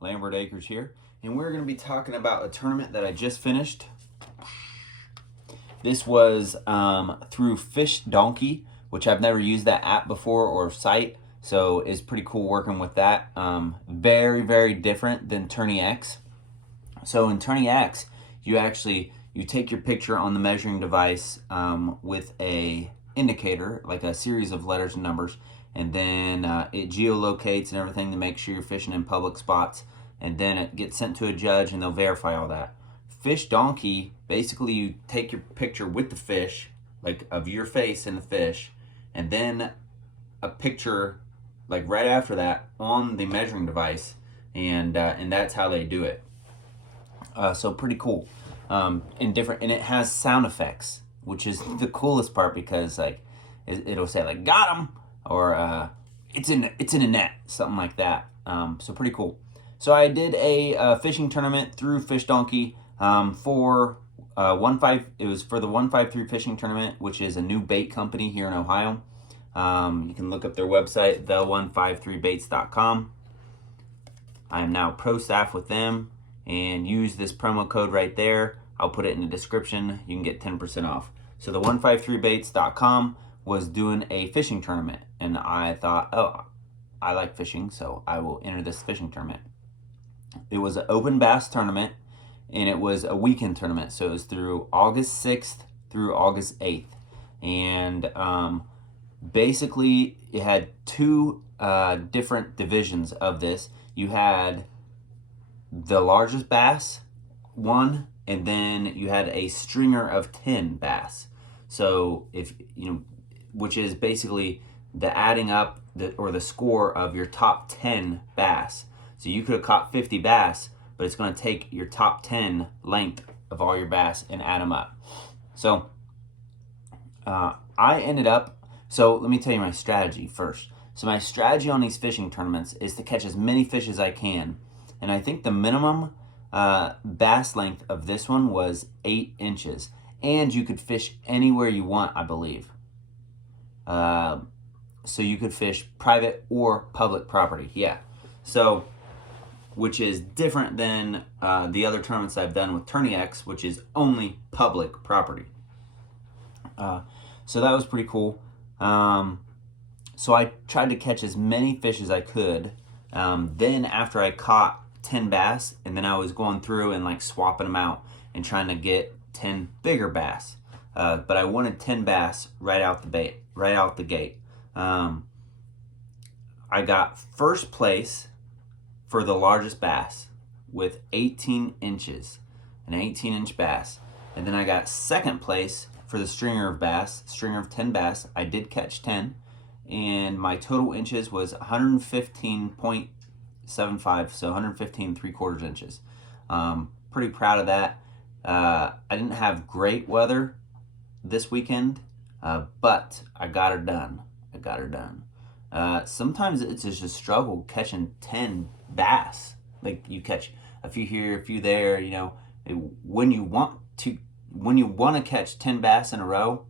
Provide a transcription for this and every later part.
Lambert Acres here, and we're going to be talking about a tournament that I just finished. This was through Fish Donkey, which I've never used that app before or site, so it's pretty cool working with that. Very, very different than Tourney X. So in Tourney X, you take your picture on the measuring device with a indicator, like a series of letters and numbers, and then it geolocates and everything to make sure you're fishing in public spots, and then it gets sent to a judge and they'll verify all that. Fish Donkey, basically you take your picture with the fish, like of your face and the fish, and then a picture like right after that on the measuring device, and that's how they do it. So pretty cool. And it has sound effects, which is the coolest part, because like it'll say like "got him" or it's in a net," something like that. So pretty cool. So I did a fishing tournament through Fish Donkey for it was for the 153 fishing tournament, which is a new bait company here in Ohio. You can look up their website, the153baits.com. I am now pro staff with them, and use this promo code right there. I'll put it in the description. You can get 10% off. So the 153baits.com was doing a fishing tournament, and I thought, oh, I like fishing, so I will enter this fishing tournament. It was an open bass tournament, and it was a weekend tournament, so it was through August 6th through August 8th. And basically, it had two different divisions of this. You had the largest bass one, and then you had a stringer of 10 bass. So if which is basically the adding up the score of your top 10 bass. So you could have caught 50 bass, but it's going to take your top 10 length of all your bass and add them up. So I ended up, so let me tell you my strategy first. So my strategy on these fishing tournaments is to catch as many fish as I can. And I think the minimum bass length of this one was 8 inches. And you could fish anywhere you want, I believe. So you could fish private or public property, yeah. So, which is different than the other tournaments I've done with Tourney X, which is only public property. So that was pretty cool. So I tried to catch as many fish as I could. Then after I caught 10 bass, and then I was going through and like swapping them out and trying to get 10 bigger bass. But I wanted 10 bass right out the gate. I got first place for the largest bass with 18 inches, an 18-inch bass. And then I got second place for the stringer of 10 bass. I did catch 10. And my total inches was 115.75, so 115 3/4 inches. Pretty proud of that. I didn't have great weather this weekend, but I got her done. Sometimes it's just a struggle catching 10 bass. Like you catch a few here, a few there. When you want to catch 10 bass in a row,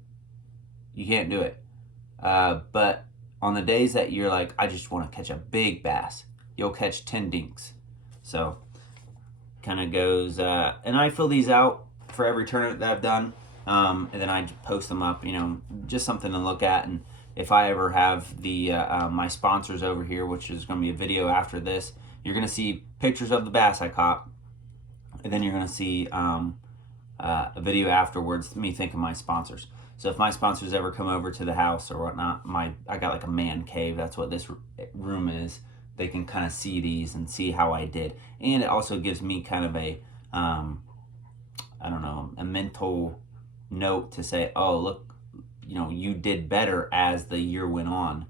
you can't do it. But on the days that you're like, I just want to catch a big bass, you'll catch 10 dinks. So kind of goes, and I fill these out for every tournament that I've done, and then I post them up, just something to look at. And if I ever have the my sponsors over here, which is going to be a video after this, you're going to see pictures of the bass I caught, and then you're going to see a video afterwards, me thanking my sponsors. So if my sponsors ever come over to the house or whatnot, I got like a man cave. That's what this room is. They can kind of see these and see how I did. And it also gives me kind of a, a mental note to say, oh, look, you did better as the year went on,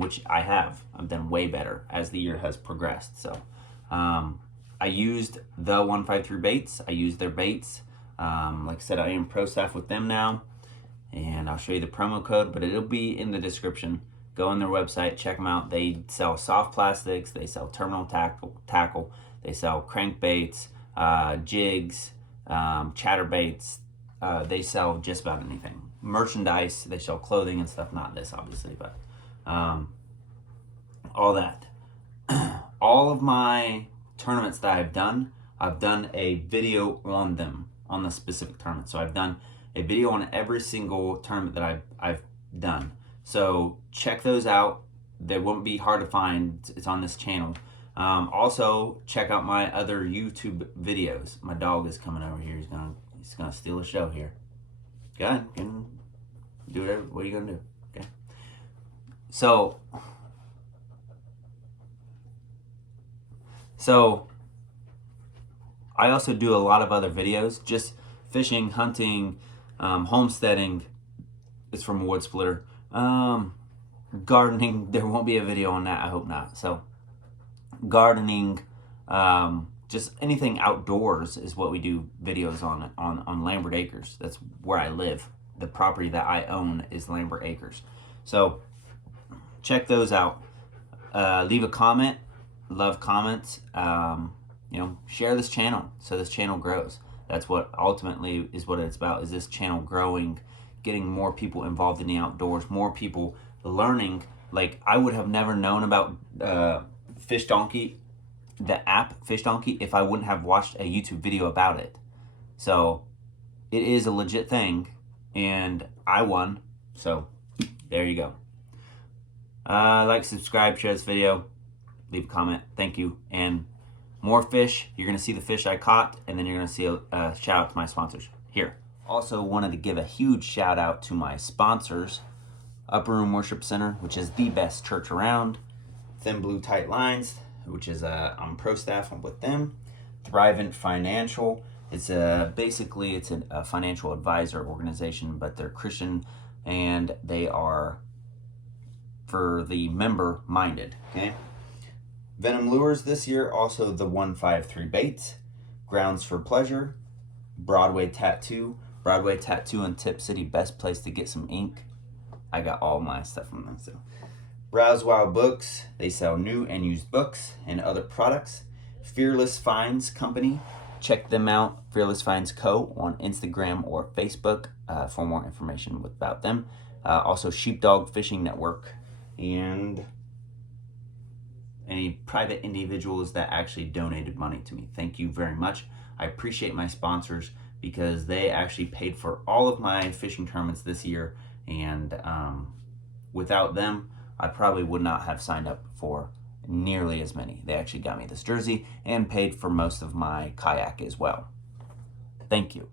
which I have. I've done way better as the year has progressed. So I used the 153 baits. I used their baits. Like I said, I am pro staff with them now. And I'll show you the promo code, but it'll be in the description. Go on their website, check them out. They sell soft plastics, they sell terminal tackle, they sell crankbaits, jigs, chatterbaits. They sell just about anything. Merchandise, they sell clothing and stuff, not this obviously, but all that. All of my tournaments that I've done a video on them, on the specific tournament. So I've done a video on every single tournament that I've done. So check those out. They won't be hard to find. It's on this channel. Also, check out my other YouTube videos. My dog is coming over here. He's gonna steal the show here. Go ahead, do whatever. What are you gonna do? Okay. So I also do a lot of other videos, just fishing, hunting, homesteading. It's from a wood splitter. Gardening, there won't be a video on that, I hope not. So gardening, just anything outdoors is what we do videos on Lambert Acres. That's where I live. The property that I own is Lambert Acres. So check those out. Leave a comment. Love comments. Share this channel so this channel grows. That's what ultimately is what it's about, is this channel growing, getting more people involved in the outdoors, more people learning. Like, I would have never known about Fish Donkey, the app Fish Donkey, if I wouldn't have watched a YouTube video about it. So it is a legit thing, and I won. So there you go. Like, subscribe, share this video, leave a comment. Thank you. And more fish. You're going to see the fish I caught, and then you're going to see a shout out to my sponsors here. Also wanted to give a huge shout out to my sponsors. Upper Room Worship Center, which is the best church around. Thin Blue Tight Lines, which is I'm pro staff with them. Thrivent Financial. It's basically it's a financial advisor organization, but they're Christian and they are for the member minded. Okay. Venom Lures this year, also the 153 Baits, Grounds for Pleasure, Broadway Tattoo in Tip City, best place to get some ink. I got all my stuff from them. So, Browse Wild Books, they sell new and used books and other products. Fearless Finds Company, check them out, Fearless Finds Co. on Instagram or Facebook for more information about them. Also, Sheepdog Fishing Network, and any private individuals that actually donated money to me. Thank you very much. I appreciate my sponsors because they actually paid for all of my fishing tournaments this year, and without them, I probably would not have signed up for nearly as many. They actually got me this jersey and paid for most of my kayak as well. Thank you.